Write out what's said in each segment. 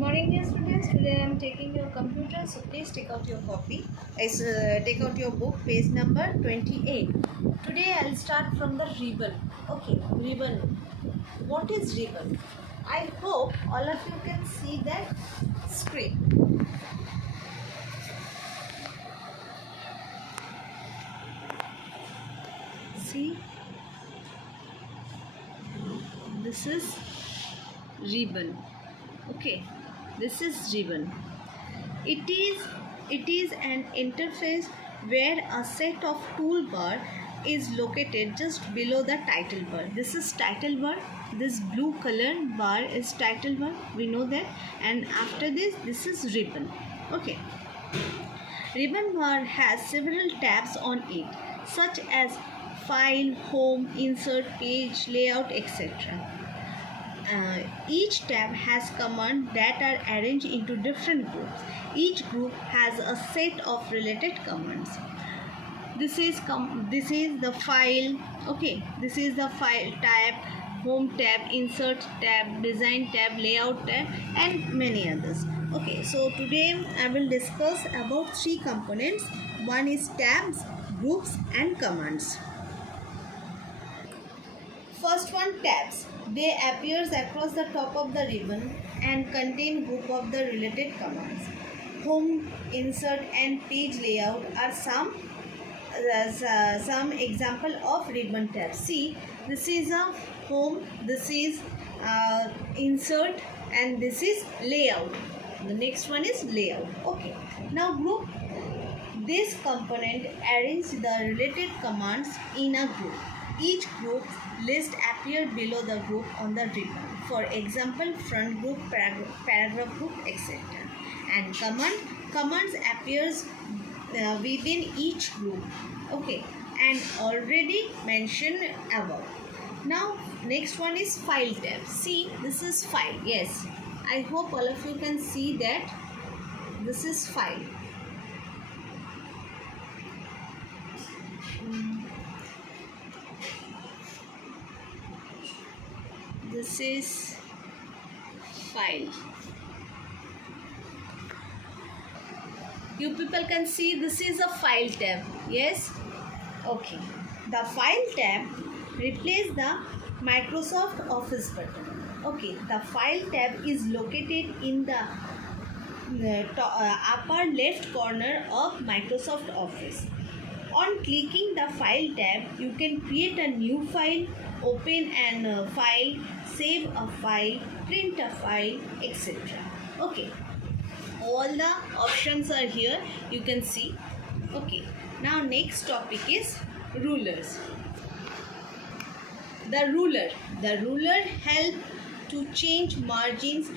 morning, dear students. Today I am taking your computer, so please take out your copy. Take out your book, page number 28. Today I'll start from the ribbon. Okay, ribbon. What is ribbon? I hope all of you can see that screen. See, this is ribbon. Okay, this is ribbon. It is an interface where a set of toolbar is located just below the title bar. This is title bar. This blue color bar is title bar. We know that. And after this is ribbon. Okay. Ribbon bar has several tabs on it, such as file, home, insert, page, layout, etc. Each tab has commands that are arranged into different groups. Each group has a set of related commands. This is the file. Okay, this is the file tab, home tab, insert tab, design tab, layout tab, and many others. Okay, so today I will discuss about three components. One is tabs, groups, and commands. First one, tabs. They appears across the top of the ribbon and contain group of the related commands. Home, insert, and page layout are some example of ribbon tabs. See, this is a home, this is insert, and this is layout. The next one is layout. Okay. Now group. This component arranges the related commands in a group. Each group list appear below the group on the ribbon. For example, front group, paragraph group, etc. And commands appears within each group. Okay, and already mentioned above. Now next one is file tab. See, this is file. Yes, I hope all of you can see that this is file. This is file. You people can see this is a file tab. Yes? Okay. The file tab replaces the Microsoft Office button. Okay. The file tab is located in the upper left corner of Microsoft Office. On clicking the file tab, you can create a new file, open an file, save a file, print a file, etc. Okay. All the options are here. You can see. Okay. Now next topic is rulers. The ruler helps to change margins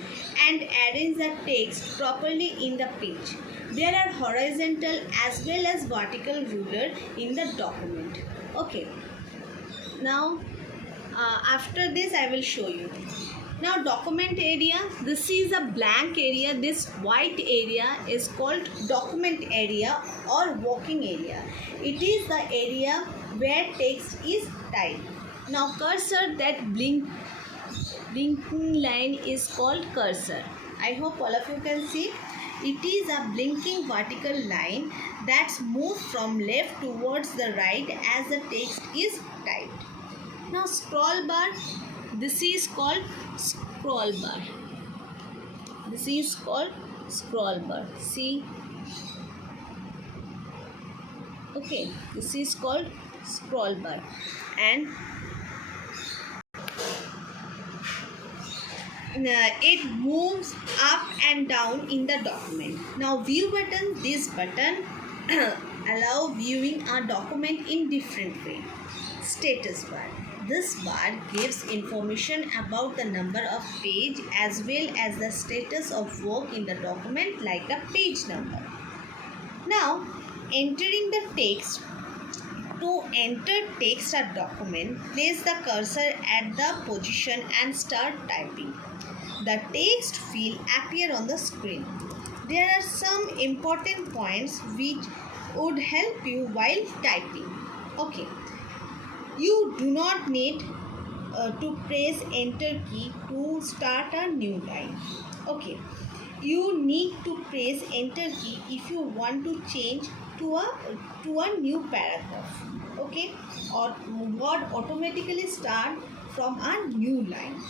and arrange the text properly in the page. There are horizontal as well as vertical ruler in the document. Okay. Now after this I will show you. Now document area, this is a blank area. This white area is called document area or working area. It is the area where text is typed. Now cursor, that blinking line is called cursor. I hope all of you can see. It is a blinking vertical line that's moved from left towards the right as the text is typed. Now scroll bar, this is called scroll bar. This is called scroll bar. See? Okay, this is called scroll bar. And it moves up and down in the document. Now view button, this button allow viewing a document in different way. Status bar. This bar gives information about the number of page as well as the status of work in the document, like the page number. Now entering the text. To enter text or document, place the cursor at the position and start typing. The text will appear on the screen. There are some important points which would help you while typing. Okay. You do not need to press enter key to start a new line. Okay. you need to press enter key if you want to change to a new paragraph. Okay, or Word automatically start from a new line.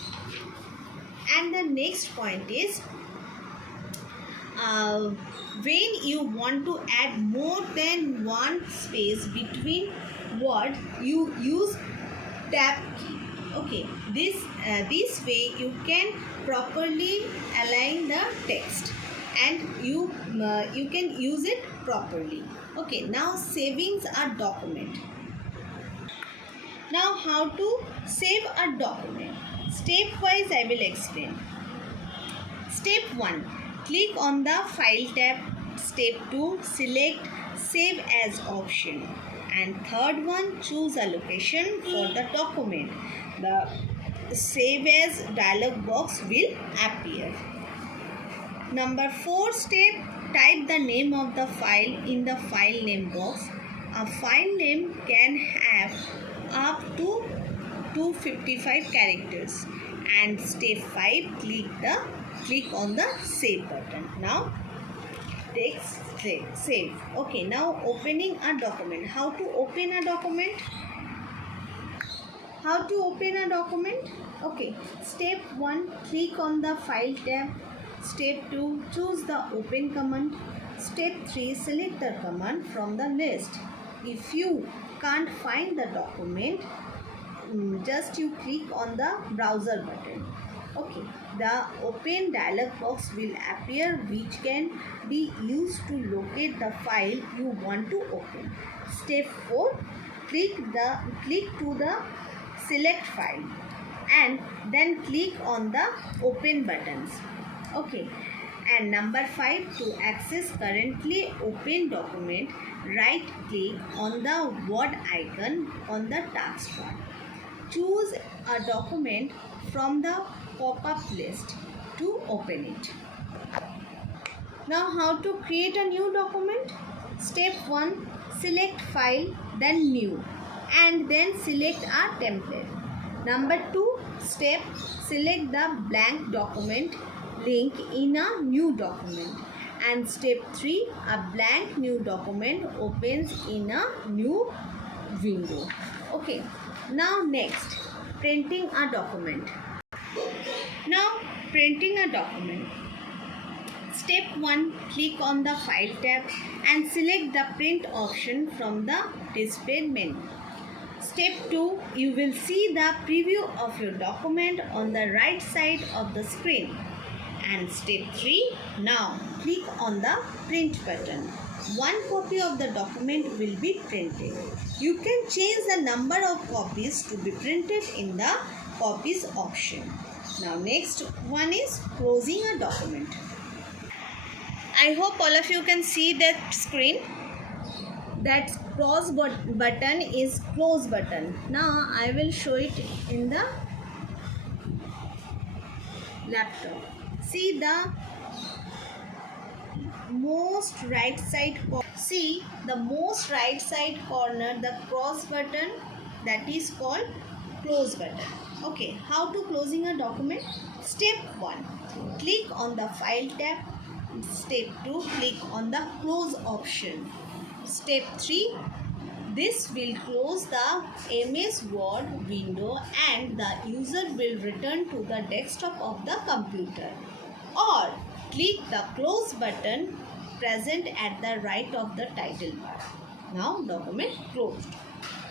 And the next point is when you want to add more than one space between word, you use tab key. Okay, this way you can properly align the text and you can use it properly. Okay, now savings a document. Now how to save a document? Step wise I will explain. Step 1, click on the File tab. Step 2, select Save as option. And third one, choose a location for the document. The Save as dialog box will appear. Number 4 step, type the name of the file in the file name box. A file name can have up to 255 characters. And step 5, click on the save button. Now text save. Okay, now opening a document. How to open a document? Okay, step 1, click on the file tab. Step 2, choose the open command. Step 3, select the command from the list. If you can't find the document, just you click on the browser button. Okay, the open dialog box will appear, which can be used to locate the file you want to open. Step 4, click to the select file and then click on the open buttons. Okay, and number 5, to access currently open document, right click on the word icon on the taskbar. Choose a document from the pop-up list to open it. Now how to create a new document? Step 1, select file, then new, and then select a template. Number 2 step, select the blank document link in a new document. And step 3, a blank new document opens in a new window. Okay, now next, printing a document. Now printing a document. Step 1, click on the file tab and select the print option from the displayed menu. Step 2, you will see the preview of your document on the right side of the screen. And step 3, now click on the print button. One copy of the document will be printed. You can change the number of copies to be printed in the copies option. Now next one is closing a document. I hope all of you can see that screen. That close button is close button. Now I will show it in the laptop. See the most right side corner, the cross button, that is called close button. Okay, how to closing a document? Step 1, click on the file tab. Step 2, click on the close option. Step 3, this will close the MS Word window and the user will return to the desktop of the computer. Or click the close button present at the right of the title bar. Now document closed.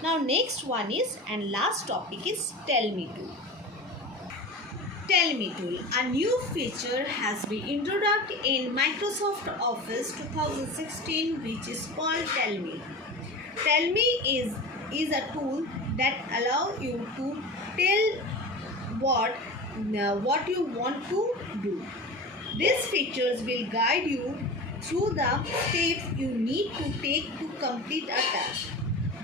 Now next one is, and last topic is Tell Me Tool. Tell Me Tool, a new feature has been introduced in Microsoft Office 2016, which is called Tell Me. Tell Me is a tool that allows you to tell what you want to do. These features will guide you through the steps you need to take to complete a task.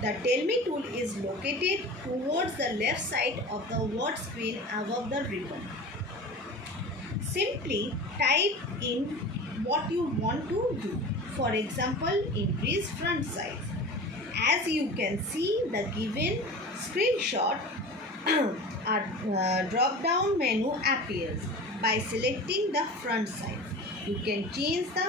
The Tell Me tool is located towards the left side of the Word screen above the ribbon. Simply type in what you want to do. For example, increase font size. As you can see the given screenshot, a drop-down menu appears. by selecting the front size. You can change the,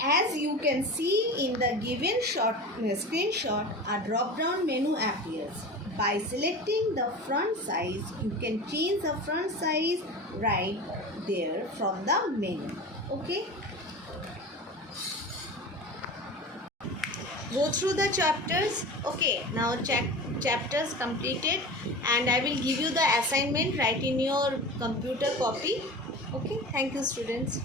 as you can see in the given screenshot, a drop down menu appears. By selecting the front size, you can change the front size right there from the menu. Okay. Go through the chapters. Okay, now chapters completed, and I will give you the assignment. Write in your computer copy. Okay, thank you students.